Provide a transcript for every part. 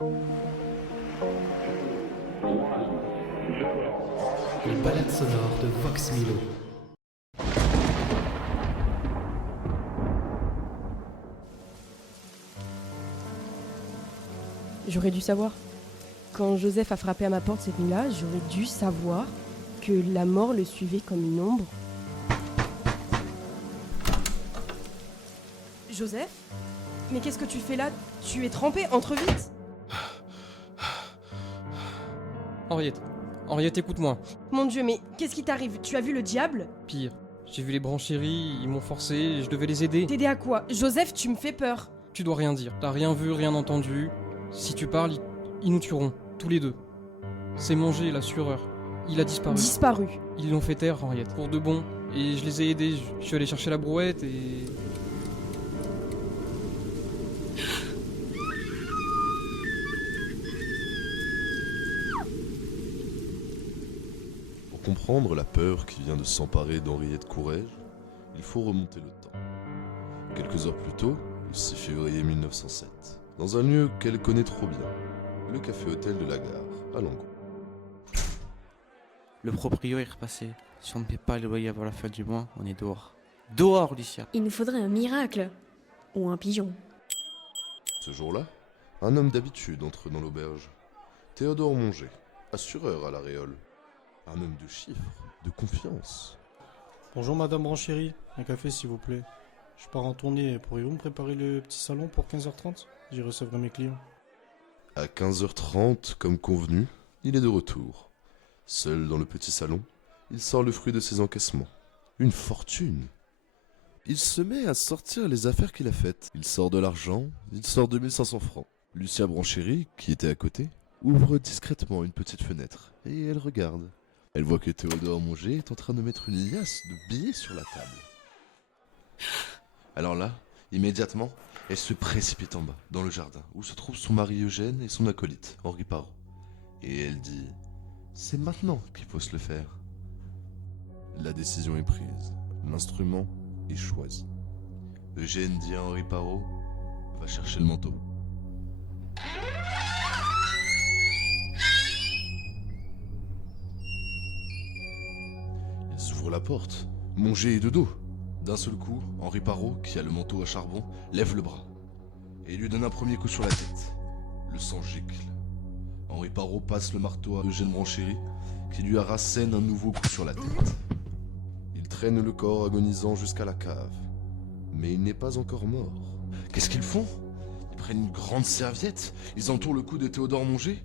Les balades sonores de Vox Milo. J'aurais dû savoir. Quand Joseph a frappé à ma porte cette nuit-là, j'aurais dû savoir que la mort le suivait comme une ombre. Joseph ? Mais qu'est-ce que tu fais là ? Tu es trempé, entre vite ! Henriette, écoute-moi. Mon Dieu, mais qu'est-ce qui t'arrive ? Tu as vu le diable ? Pire, j'ai vu les Branchéri, ils m'ont forcé, je devais les aider. T'aider à quoi ? Joseph, tu me fais peur. Tu dois rien dire, t'as rien vu, rien entendu. Si tu parles, ils nous tueront, tous les deux. C'est Manger, l'assureur. Il a disparu. Disparu. Ils l'ont fait taire, Henriette, pour de bon. Et je les ai aidés, je suis allé chercher la brouette et... Pour comprendre la peur qui vient de s'emparer d'Henriette Courrèges, il faut remonter le temps. Quelques heures plus tôt, le 6 février 1907, dans un lieu qu'elle connaît trop bien, le café-hôtel de la gare, à Langon. Le proprio est repassé. Si on ne paie pas le loyer avant la fin du mois, on est dehors. Dehors, Lucia. Il nous faudrait un miracle. Ou un pigeon. Ce jour-là, un homme d'habitude entre dans l'auberge. Théodore Monger, assureur à la Réole. Un homme de chiffres, de confiance. Bonjour Madame Branchéri, un café s'il vous plaît. Je pars en tournée, pourriez-vous me préparer le petit salon pour 15h30 ? J'y recevrai mes clients. À 15h30, comme convenu, il est de retour. Seul dans le petit salon, il sort le fruit de ses encaissements. Une fortune. Il se met à sortir les affaires qu'il a faites. Il sort de l'argent, il sort 2500 francs. Lucia Branchéri, qui était à côté, ouvre discrètement une petite fenêtre et elle regarde. Elle voit que Théodore Monger est en train de mettre une liasse de billets sur la table. Alors là, immédiatement, elle se précipite en bas, dans le jardin, où se trouvent son mari Eugène et son acolyte, Henri Parot. Et elle dit... C'est maintenant qu'il faut se le faire. La décision est prise. L'instrument est choisi. Eugène dit à Henri Parot, va chercher le manteau. Ils ouvrent la porte. Monger est de dos. D'un seul coup, Henri Parot, qui a le manteau à charbon, lève le bras et lui donne un premier coup sur la tête. Le sang gicle. Henri Parot passe le marteau à Eugène Branchéri, qui lui rassène un nouveau coup sur la tête. Il traîne le corps agonisant jusqu'à la cave. Mais il n'est pas encore mort. Qu'est-ce qu'ils font ? Ils prennent une grande serviette, ils entourent le cou de Théodore Monger,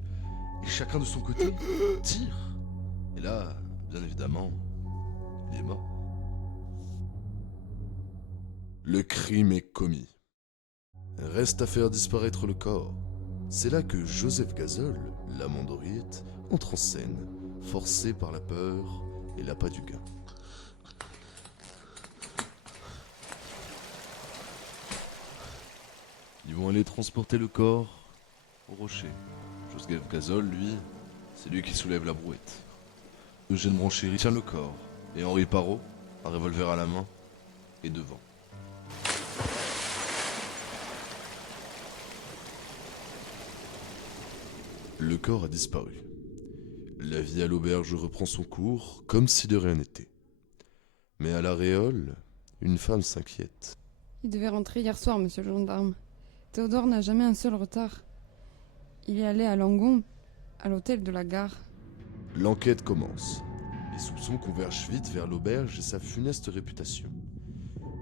et chacun de son côté tire. Et là, bien évidemment, il est mort. Le crime est commis. Reste à faire disparaître le corps. C'est là que Joseph Gazol, l'amant d'Henriette, entre en scène, forcé par la peur et l'appât du gain. Ils vont aller transporter le corps au rocher. Joseph Gazol, lui, c'est lui qui soulève la brouette. Eugène Branchéri tient le corps, et Henri Parot, un revolver à la main, est devant. Le corps a disparu. La vie à l'auberge reprend son cours comme si de rien n'était. Mais à la Réole, une femme s'inquiète. Il devait rentrer hier soir, monsieur le gendarme. Théodore n'a jamais un seul retard. Il est allé à Langon, à l'hôtel de la gare. L'enquête commence. Les soupçons convergent vite vers l'auberge et sa funeste réputation.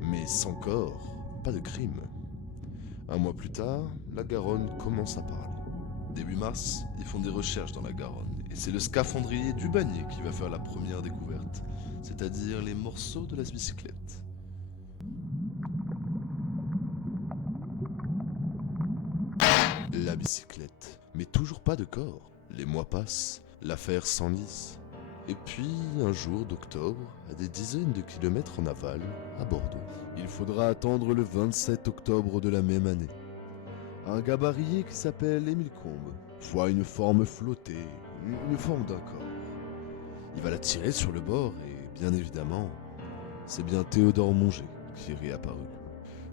Mais sans corps, pas de crime. Un mois plus tard, la Garonne commence à parler. Début mars, ils font des recherches dans la Garonne, et c'est le scaphandrier Dubanier qui va faire la première découverte, c'est-à-dire les morceaux de la bicyclette. La bicyclette, mais toujours pas de corps. Les mois passent, l'affaire s'enlise. Et puis, un jour d'octobre, à des dizaines de kilomètres en aval, à Bordeaux, il faudra attendre le 27 octobre de la même année. Un gabarier qui s'appelle Émile Combes voit une forme flotter, une forme d'un corps. Il va la tirer sur le bord et, bien évidemment, c'est bien Théodore Monger qui est réapparu.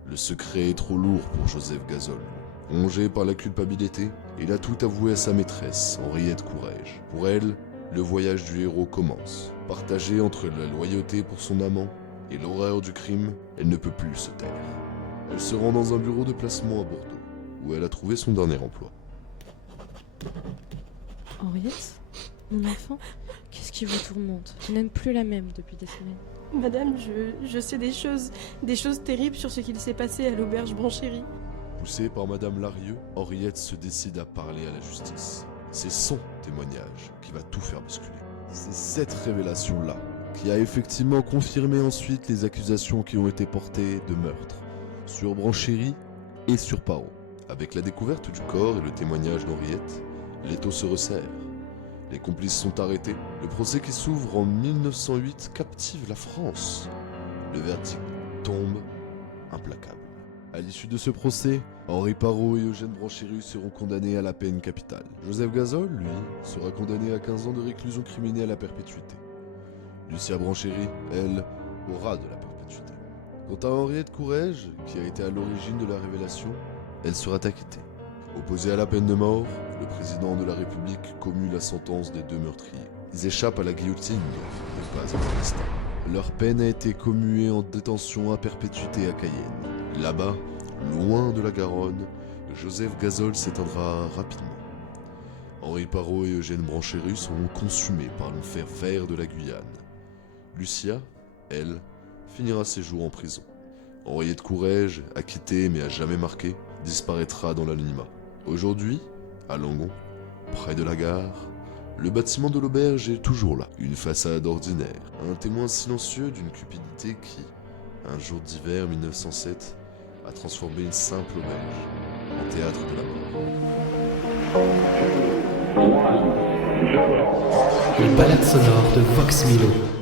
Le secret est trop lourd pour Joseph Gazol. Rongé par la culpabilité, il a tout avoué à sa maîtresse, Henriette Courrèges. Pour elle, le voyage du héros commence. Partagée entre la loyauté pour son amant et l'horreur du crime, elle ne peut plus se taire. Elle se rend dans un bureau de placement à Bordeaux, où elle a trouvé son dernier emploi. Henriette, mon enfant, qu'est-ce qui vous tourmente? Tu n'aimes plus la même depuis des semaines. Madame, je sais des choses terribles sur ce qu'il s'est passé à l'auberge Branchéry. Poussée par Madame Larieux, Henriette se décide à parler à la justice. C'est son témoignage qui va tout faire basculer. C'est cette révélation-là qui a effectivement confirmé ensuite les accusations qui ont été portées de meurtre sur Branchéry et sur Parot. Avec la découverte du corps et le témoignage d'Henriette, l'étau se resserre. Les complices sont arrêtés. Le procès qui s'ouvre en 1908 captive la France. Le verdict tombe implacable. À l'issue de ce procès, Henri Parot et Eugène Branchéry seront condamnés à la peine capitale. Joseph Gazol, lui, sera condamné à 15 ans de réclusion criminelle à perpétuité. Lucia Branchéry, elle, aura de la perpétuité. Quant à Henriette Courrèges, qui a été à l'origine de la révélation, elle sera acquittée. Opposé à la peine de mort, le président de la République commue la sentence des deux meurtriers. Ils échappent à la guillotine, mais pas à l'instant. Leur peine a été commuée en détention à perpétuité à Cayenne. Là-bas, loin de la Garonne, Joseph Gazol s'éteindra rapidement. Henri Parot et Eugène Branchéry seront consumés par l'enfer vert de la Guyane. Lucia, elle, finira ses jours en prison. Henriette Courrèges, acquittée mais à jamais marquée, disparaîtra dans l'anonymat. Aujourd'hui, à Langon, près de la gare, le bâtiment de l'auberge est toujours là. Une façade ordinaire, un témoin silencieux d'une cupidité qui, un jour d'hiver 1907, a transformé une simple auberge en théâtre de la mort. Les balades sonores de Vox Milo.